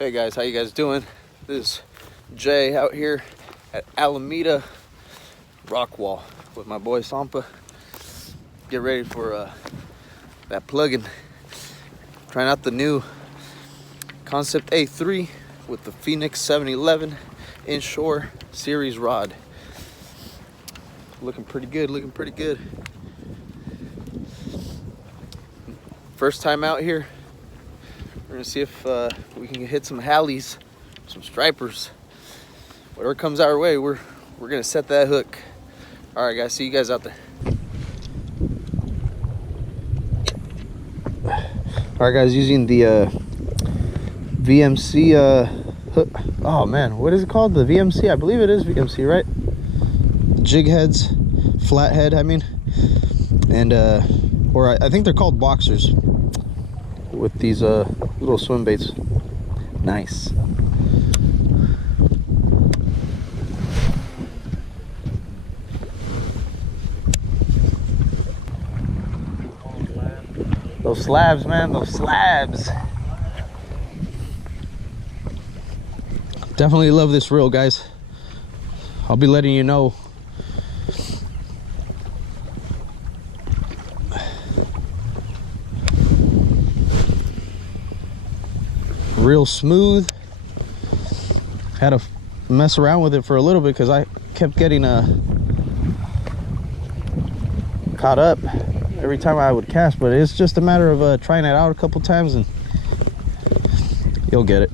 Hey guys, how you guys doing? This is Jay out here at Alameda Rockwall with my boy Sampa. Get ready for that plug-in. Trying out the new Concept A3 with the Phoenix 711 inshore series rod. Looking pretty good, looking pretty good. First time out here. We're gonna see if we can hit some Halis, some stripers. Whatever comes our way, we're gonna set that hook. All right, guys. See you guys out there. All right, guys. Using the VMC hook. Oh man, what is it called? The VMC? I believe it is VMC, right? Jig heads, flat head. I mean, and or I think they're called boxers. With these little swim baits. Nice. Those slabs, man, those slabs. Definitely love this reel, guys. I'll be letting you know. Real smooth. Had to mess around with it for a little bit because I kept getting caught up every time I would cast, but it's just a matter of trying it out a couple times and you'll get it.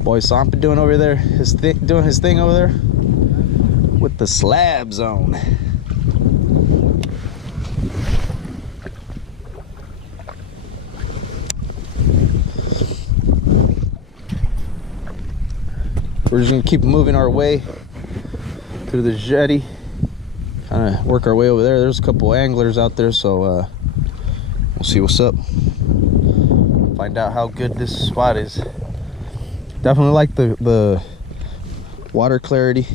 Boy Sampa doing over there doing his thing over there with the slabs on. We're just gonna keep moving our way through the jetty, kind of work our way over there. There's a couple anglers out there, so we'll see what's up. Find out how good this spot is. Definitely like the water clarity.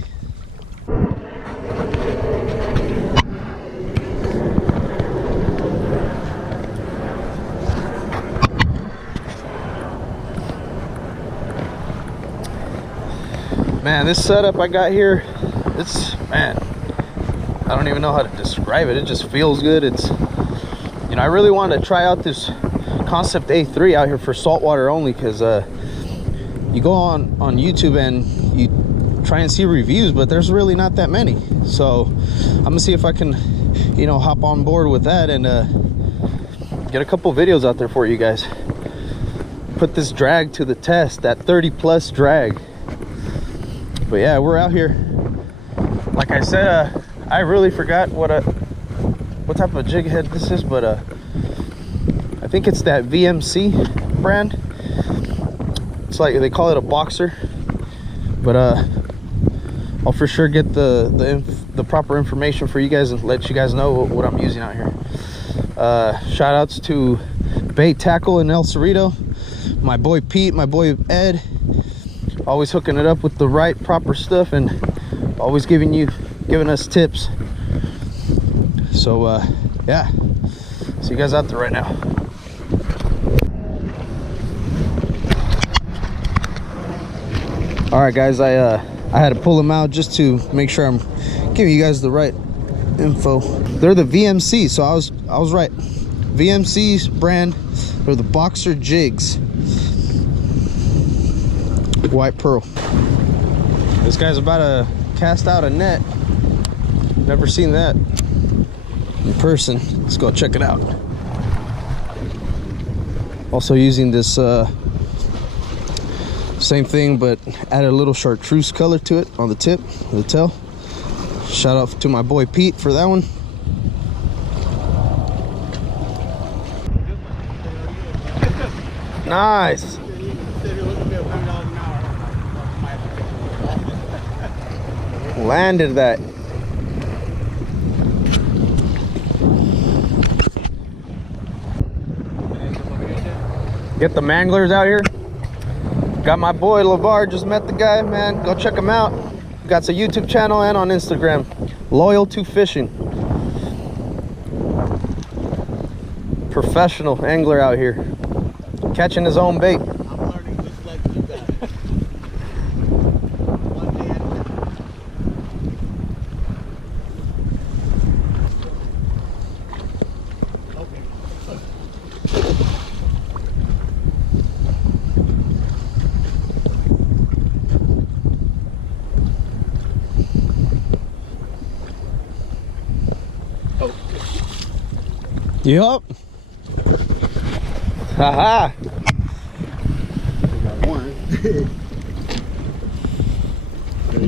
Man, this setup I got here, it's, man, I don't even know how to describe it. It just feels good. It's, you know, I really wanted to try out this Concept A3 out here for saltwater only, because you go on YouTube and you try and see reviews, but there's really not that many. So I'm gonna see if I can, you know, hop on board with that and get a couple videos out there for you guys. Put this drag to the test, that 30+ drag. But yeah, we're out here. Like I said, I really forgot what type of jig head this is, but I think it's that VMC brand. It's like they call it a boxer, but I'll for sure get the proper information for you guys and let you guys know what I'm using out here. Shout outs to Bait Tackle in El Cerrito, my boy Pete, my boy Ed. Always hooking it up with the right proper stuff and always giving us tips. So yeah, see you guys out there right now. All right, guys, I had to pull them out just to make sure I'm giving you guys the right info. They're the VMC, so I was right. VMC's brand. They're the boxer jigs. White pearl. This guy's about to cast out a net. Never seen that in person. Let's go check it out. Also using this same thing, but added a little chartreuse color to it on the tip of the tail. Shout out to my boy Pete for that one. Nice. Landed that. Get the manglers out here. Got my boy LeVar, just met the guy, man. Go check him out. Got a YouTube channel and on Instagram. Loyal to Fishing. Professional angler out here. Catching his own bait. Yup. Haha. Got one.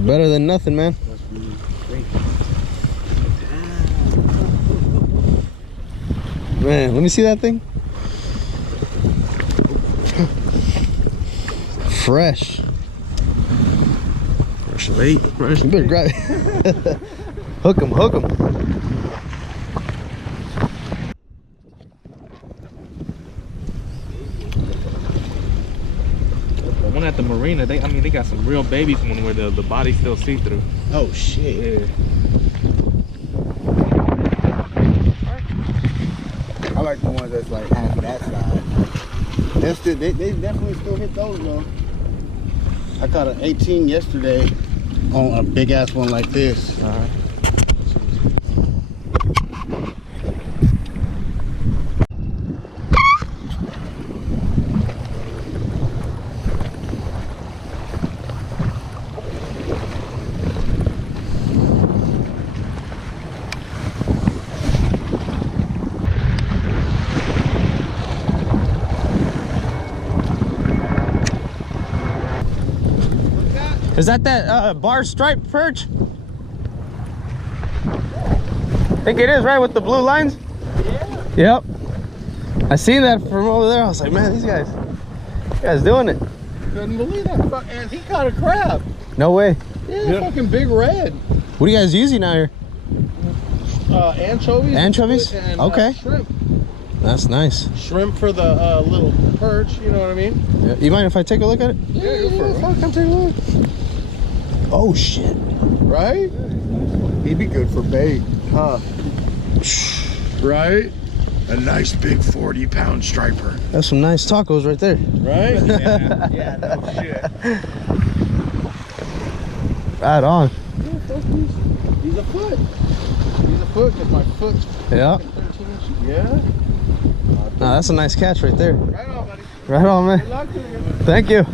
Better than nothing, man. Man, let me see that thing. Fresh. Fresh bait. You better grab it. Hook him, hook him. The one at the marina, they got some real babies one where the body's still see-through. Oh shit. Yeah. I like the ones that's like half that side. They definitely still hit those though. I caught an 18 yesterday on a big ass one like this. Is that bar stripe perch? I think it is, right, with the blue lines? Yeah. Yep. I seen that from over there. I was like, man, these guys doing it. Couldn't believe that. And he caught a crab. No way. Yeah, fucking big red. What are you guys using out here? Anchovies. Anchovies? And, okay. Shrimp. That's nice. Shrimp for the little perch, you know what I mean? Yeah. You mind if I take a look at it? Yeah, go for it. Fuck, come take a look. Oh shit. Right? He'd be good for bait, huh? Right? A nice big 40-pound striper. That's some nice tacos right there. Right? Yeah, yeah, no shit. Right on. He's a foot. He's a foot because my foot's Yeah. 13 inches. Yeah? No, that's a nice catch right there. Right on, buddy. Right on, man. Good luck to you. Thank you.